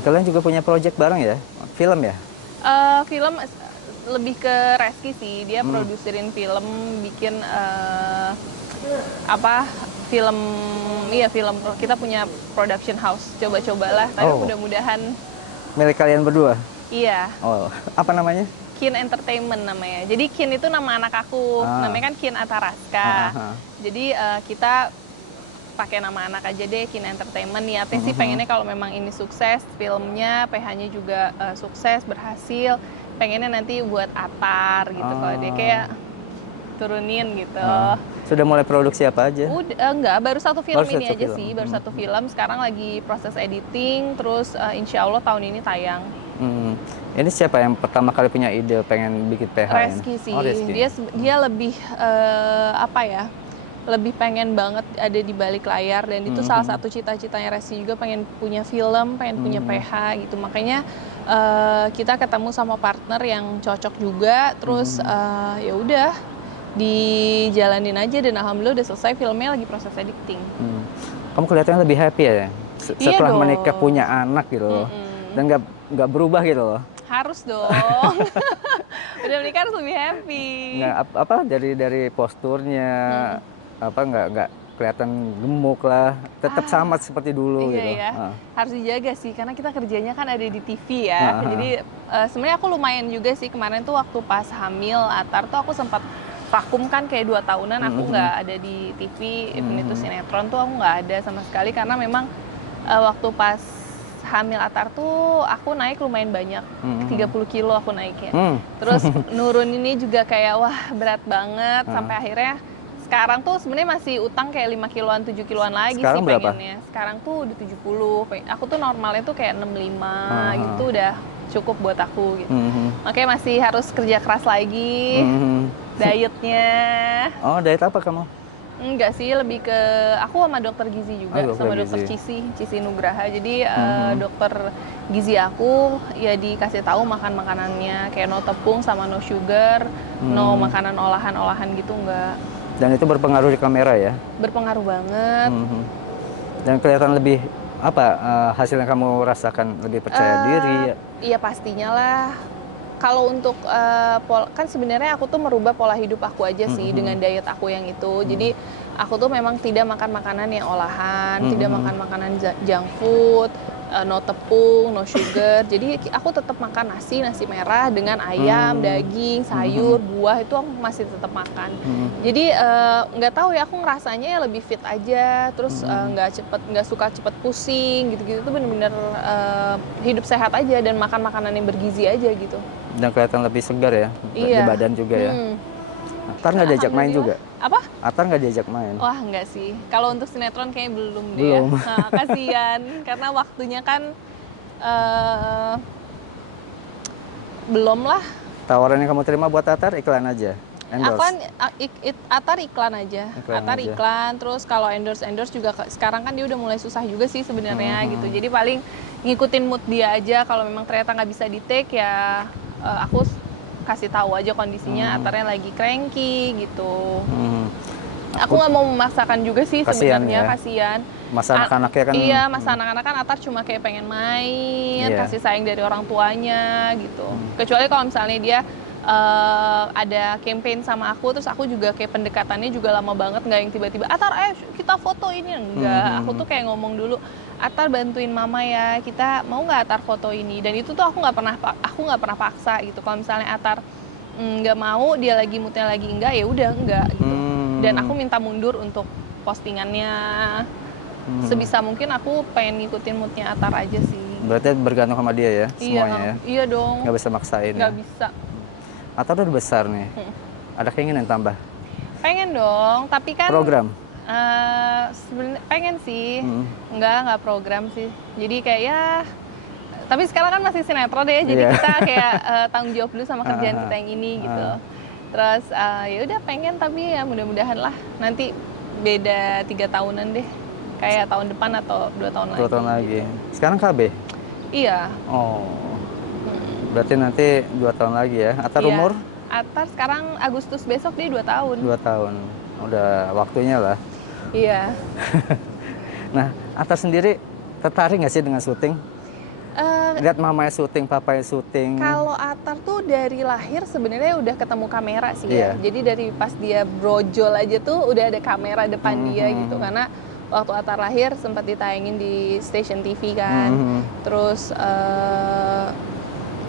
Dan kalian juga punya project bareng ya? Film ya? Film lebih ke Reski sih, dia produserin film, bikin apa film, iya film, kita punya production house, coba-cobalah, tapi Oh. mudah-mudahan. Milik kalian berdua? Iya, Oh, apa namanya? Kin Entertainment namanya. Jadi Kin itu nama anak aku, namanya kan Kin Ataraska. Jadi kita pakai nama anak aja deh, Kin Entertainment. Niatnya sih pengennya kalau memang ini sukses, filmnya, PH-nya juga sukses, berhasil, pengennya nanti buat Atar gitu. Kalau dia kayak turunin gitu. Sudah mulai produksi apa aja? Udah, enggak, baru satu film Baru ini satu aja film. sih, baru satu film. Sekarang lagi proses editing, terus insya Allah tahun ini tayang. Ini siapa yang pertama kali punya ide pengen bikin PH ini? Reski sih, Oh, Reski. dia lebih apa ya, lebih pengen banget ada di balik layar, dan itu salah satu cita-citanya Reski juga, pengen punya film, pengen punya PH gitu. Makanya kita ketemu sama partner yang cocok juga, terus ya udah dijalanin aja, dan alhamdulillah udah selesai, filmnya lagi proses editing. Kamu kelihatannya lebih happy ya? Setelah dong. menikah punya anak gitu loh. Dan nggak berubah gitu loh. Harus dong. Udah menikah harus lebih happy. Nggak apa dari posturnya apa nggak kelihatan gemuk lah, tetap sama seperti dulu Iya, gitu. ya. Harus dijaga sih, karena kita kerjanya kan ada di TV ya. Jadi sebenarnya aku lumayan juga sih, kemarin tuh waktu pas hamil Atar tuh aku sempat vakum kan kayak 2 tahunan, aku nggak ada di TV, even itu sinetron tuh aku nggak ada sama sekali, karena memang waktu pas hamil Atar tuh aku naik lumayan banyak, 30 kilo aku naiknya. Terus nurun ini juga kayak wah berat banget, sampai akhirnya sekarang tuh sebenarnya masih utang kayak 5 kiloan, 7 kiloan lagi sekarang sih berapa? pengennya. Sekarang tuh udah 70, aku tuh normalnya tuh kayak 65 gitu, udah cukup buat aku gitu. Makanya masih harus kerja keras lagi, dietnya. Oh, diet apa kamu? Enggak sih, lebih ke aku sama dokter gizi juga, sama dokter Cici Nugraha. Jadi dokter gizi aku ya dikasih tahu makan makanannya kayak no tepung sama no sugar, no makanan olahan-olahan gitu, enggak. Dan itu berpengaruh di kamera ya? Berpengaruh banget. Dan kelihatan lebih apa hasil yang kamu rasakan, lebih percaya diri? Iya pastinya lah. Kalau untuk kan sebenarnya aku tuh merubah pola hidup aku aja sih dengan diet aku yang itu. Jadi aku tuh memang tidak makan makanan yang olahan, tidak makan makanan junk food, no tepung, no sugar. Jadi aku tetap makan nasi merah dengan ayam, daging, sayur, buah, itu aku masih tetap makan. Jadi nggak tahu ya, aku ngerasanya ya lebih fit aja, terus nggak suka cepet pusing gitu-gitu, tuh bener-bener hidup sehat aja dan makan makanan yang bergizi aja gitu. Dan kelihatan lebih segar ya, di badan juga ya. Atar nggak diajak main juga? Apa? Atar nggak diajak main? Wah enggak sih, kalau untuk sinetron kayaknya belum deh Belum. ya. Nah, kasihan, karena waktunya kan belum lah. Tawaran yang kamu terima buat Atar iklan aja? Aku kan Endorse? Atar iklan aja. Atar iklan, terus kalau endorse juga sekarang kan dia udah mulai susah juga sih sebenarnya gitu. Jadi paling ngikutin mood dia aja, kalau memang ternyata nggak bisa di take ya aku kasih tahu aja kondisinya Atarnya lagi cranky gitu. Aku nggak mau memaksakan juga sih sebenarnya, kasihan. Masa anak-anaknya kan. Iya, masa anak-anak kan Atar cuma kayak pengen main, kasih sayang dari orang tuanya gitu. Kecuali kalau misalnya dia ada campaign sama aku, terus aku juga kayak pendekatannya juga lama banget, nggak yang tiba-tiba Atar kita foto ini, enggak. Aku tuh kayak ngomong dulu, Atar bantuin mama ya, kita mau nggak Atar foto ini, dan itu tuh aku nggak pernah paksa gitu. Kalau misalnya Atar nggak mau, dia lagi moodnya lagi enggak, ya udah enggak gitu. Dan aku minta mundur untuk postingannya. Sebisa mungkin aku pengen ngikutin moodnya Atar aja sih. Berarti bergantung sama dia ya, semuanya ya? Iya dong. Nggak bisa maksain Nggak ya? bisa. Atar udah besar nih, ada keinginan tambah? Pengen dong, tapi kan program? Sebenarnya pengen sih, nggak program sih. Jadi kayak ya, tapi sekarang kan masih sinetron deh, jadi kita kayak tanggung jawab dulu sama kerjaan kita yang ini gitu. Terus ya udah pengen, tapi ya mudah-mudahan lah nanti beda 3 tahunan deh, kayak tahun depan atau 2 tahun lagi. 2 tahun lagi. Sekarang KB? Iya. Oh, berarti nanti 2 tahun lagi ya. Atar umur? Atar sekarang Agustus besok dia 2 tahun. 2 tahun, udah waktunya lah. Iya. Nah, Atar sendiri tertarik nggak sih dengan syuting? lihat mamanya syuting, papanya syuting? Kalau Atar tuh dari lahir sebenarnya udah ketemu kamera sih ya. Iya. Jadi dari pas dia brojol aja tuh udah ada kamera depan dia gitu. Karena waktu Atar lahir sempat ditayangin di stasiun TV kan. Terus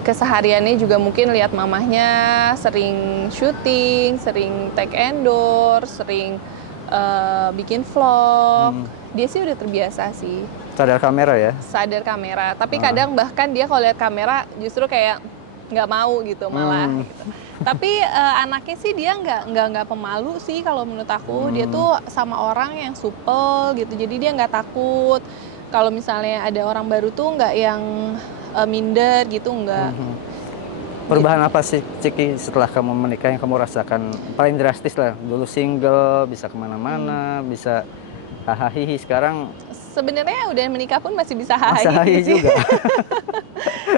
kesehariannya juga mungkin lihat mamahnya sering syuting, sering take endorse, sering bikin vlog. Dia sih udah terbiasa sih. Sadar kamera ya? Sadar kamera. Tapi kadang bahkan dia kalau lihat kamera justru kayak nggak mau gitu malah. Gitu. Tapi anaknya sih dia nggak pemalu sih kalau menurut aku. Dia tuh sama orang yang supel gitu. Jadi dia nggak takut. Kalau misalnya ada orang baru tuh nggak yang minder gitu, nggak. Perubahan apa sih Ciki setelah kamu menikah yang kamu rasakan paling drastis lah? Dulu single, bisa kemana-mana, bisa hahaha. Sekarang sebenarnya udah menikah pun masih bisa hahaha juga.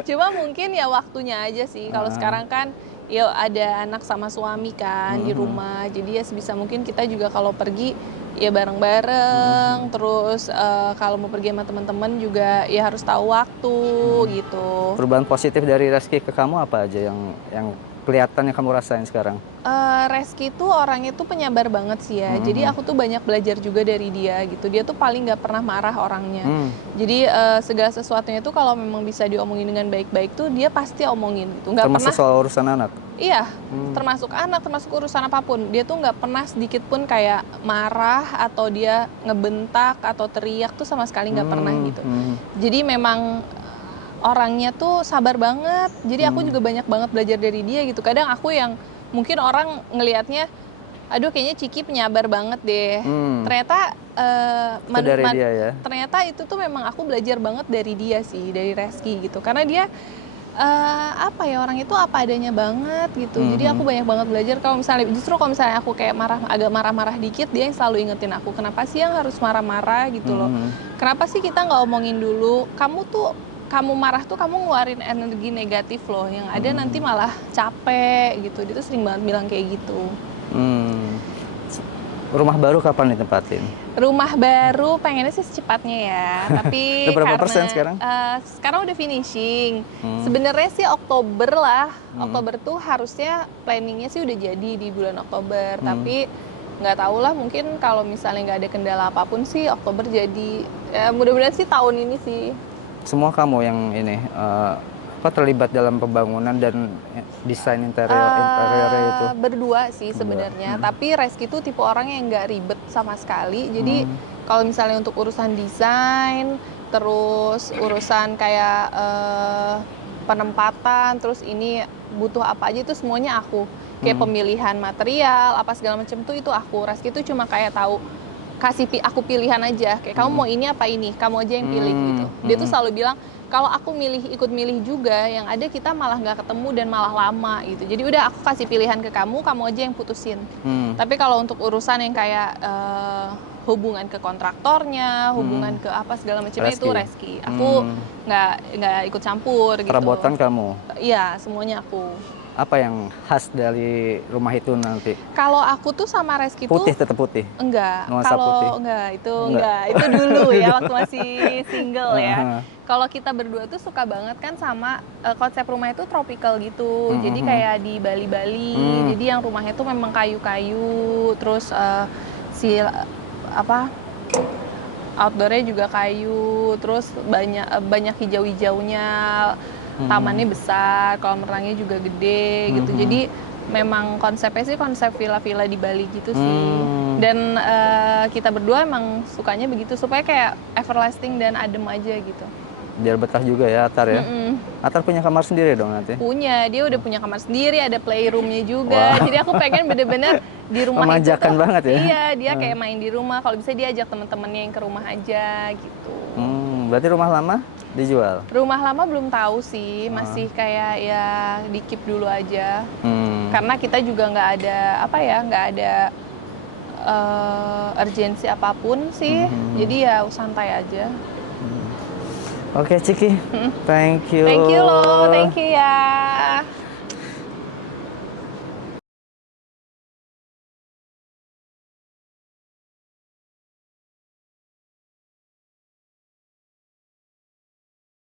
Cuma mungkin ya waktunya aja sih. Kalau sekarang kan ya ada anak sama suami kan di rumah. Jadi ya sebisa mungkin kita juga kalau pergi ya bareng-bareng. Terus kalau mau pergi sama teman-teman juga ya harus tahu waktu gitu. Perubahan positif dari Reski ke kamu apa aja yang kelihatan yang kamu rasain sekarang? Reski tuh orangnya tuh penyabar banget sih ya. Jadi aku tuh banyak belajar juga dari dia gitu. Dia tuh paling nggak pernah marah orangnya. Jadi segala sesuatunya tuh kalau memang bisa diomongin dengan baik-baik tuh dia pasti omongin gitu. Nggak termasuk pernah. Soal urusan anak? Iya, termasuk anak, termasuk urusan apapun. Dia tuh nggak pernah sedikit pun kayak marah atau dia ngebentak atau teriak tuh sama sekali nggak pernah gitu. Jadi memang orangnya tuh sabar banget. Jadi aku juga banyak banget belajar dari dia gitu. Kadang aku yang mungkin orang ngelihatnya, aduh kayaknya Ciki penyabar banget deh. Ternyata dari dia ya? Ternyata itu tuh memang aku belajar banget dari dia sih, dari Reski gitu. Karena dia apa ya, orang itu apa adanya banget gitu. Jadi aku banyak banget belajar. Justru kalau misalnya aku kayak agak marah-marah dikit, dia yang selalu ingetin aku, kenapa sih yang harus marah-marah gitu loh. Kenapa sih kita nggak omongin dulu, kamu marah tuh kamu ngeluarin energi negatif loh, yang ada nanti malah capek gitu. Dia tuh sering banget bilang kayak gitu. Rumah baru kapan ditempatin? Rumah baru pengennya sih secepatnya ya, tapi udah berapa karena persen sekarang? Sekarang udah finishing. Sebenarnya sih Oktober lah. Oktober tuh harusnya planningnya sih udah jadi di bulan Oktober, tapi nggak tahu lah, mungkin kalau misalnya nggak ada kendala apapun sih Oktober jadi. Mudah-mudahan sih tahun ini sih. Semua kamu yang ini terlibat dalam pembangunan dan desain interior itu? Berdua sih sebenarnya, tapi Reski tuh tipe orang yang nggak ribet sama sekali. Jadi kalau misalnya untuk urusan desain, terus urusan kayak penempatan, terus ini butuh apa aja itu semuanya aku. Kayak pemilihan material, apa segala macam tuh itu aku. Reski tuh cuma kayak tahu aku pilihan aja. Kayak kamu mau ini apa ini, kamu aja yang pilih gitu. Dia tuh selalu bilang, kalau aku ikut milih juga, yang ada kita malah nggak ketemu dan malah lama gitu. Jadi udah aku kasih pilihan ke kamu aja yang putusin. Tapi kalau untuk urusan yang kayak hubungan ke kontraktornya, hubungan ke apa segala macamnya itu Reski. Aku nggak ikut campur gitu. Perabotan kamu? Iya, semuanya aku. Apa yang khas dari rumah itu nanti? Kalau aku tuh sama Reski putih, tuh tetap putih? Enggak. Nuansa putih? Enggak. Itu dulu ya waktu masih single ya. Kalau kita berdua tuh suka banget kan sama konsep rumah itu tropical gitu. Jadi kayak di Bali-Bali. Jadi yang rumahnya tuh memang kayu-kayu, terus outdoornya juga kayu, terus banyak hijau-hijaunya. Tamannya besar, kolam renangnya juga gede gitu. Jadi memang konsepnya sih konsep villa-villa di Bali gitu sih. Dan kita berdua emang sukanya begitu supaya kayak everlasting dan adem aja gitu. Biar betah juga ya Atar ya. Atar punya kamar sendiri dong nanti? Punya, dia udah punya kamar sendiri, ada playroomnya juga. Jadi aku pengen bener-bener di rumah memanjakan itu tuh, banget ya. Iya, dia kayak main di rumah. Kalau bisa dia ajak teman-temannya yang ke rumah aja gitu. Berarti rumah lama dijual? Rumah lama belum tahu sih, masih kayak ya di keep dulu aja. Karena kita juga nggak ada urgensi apapun sih. Jadi ya santai aja. Oke Ciki, thank you. Thank you loh, thank you ya.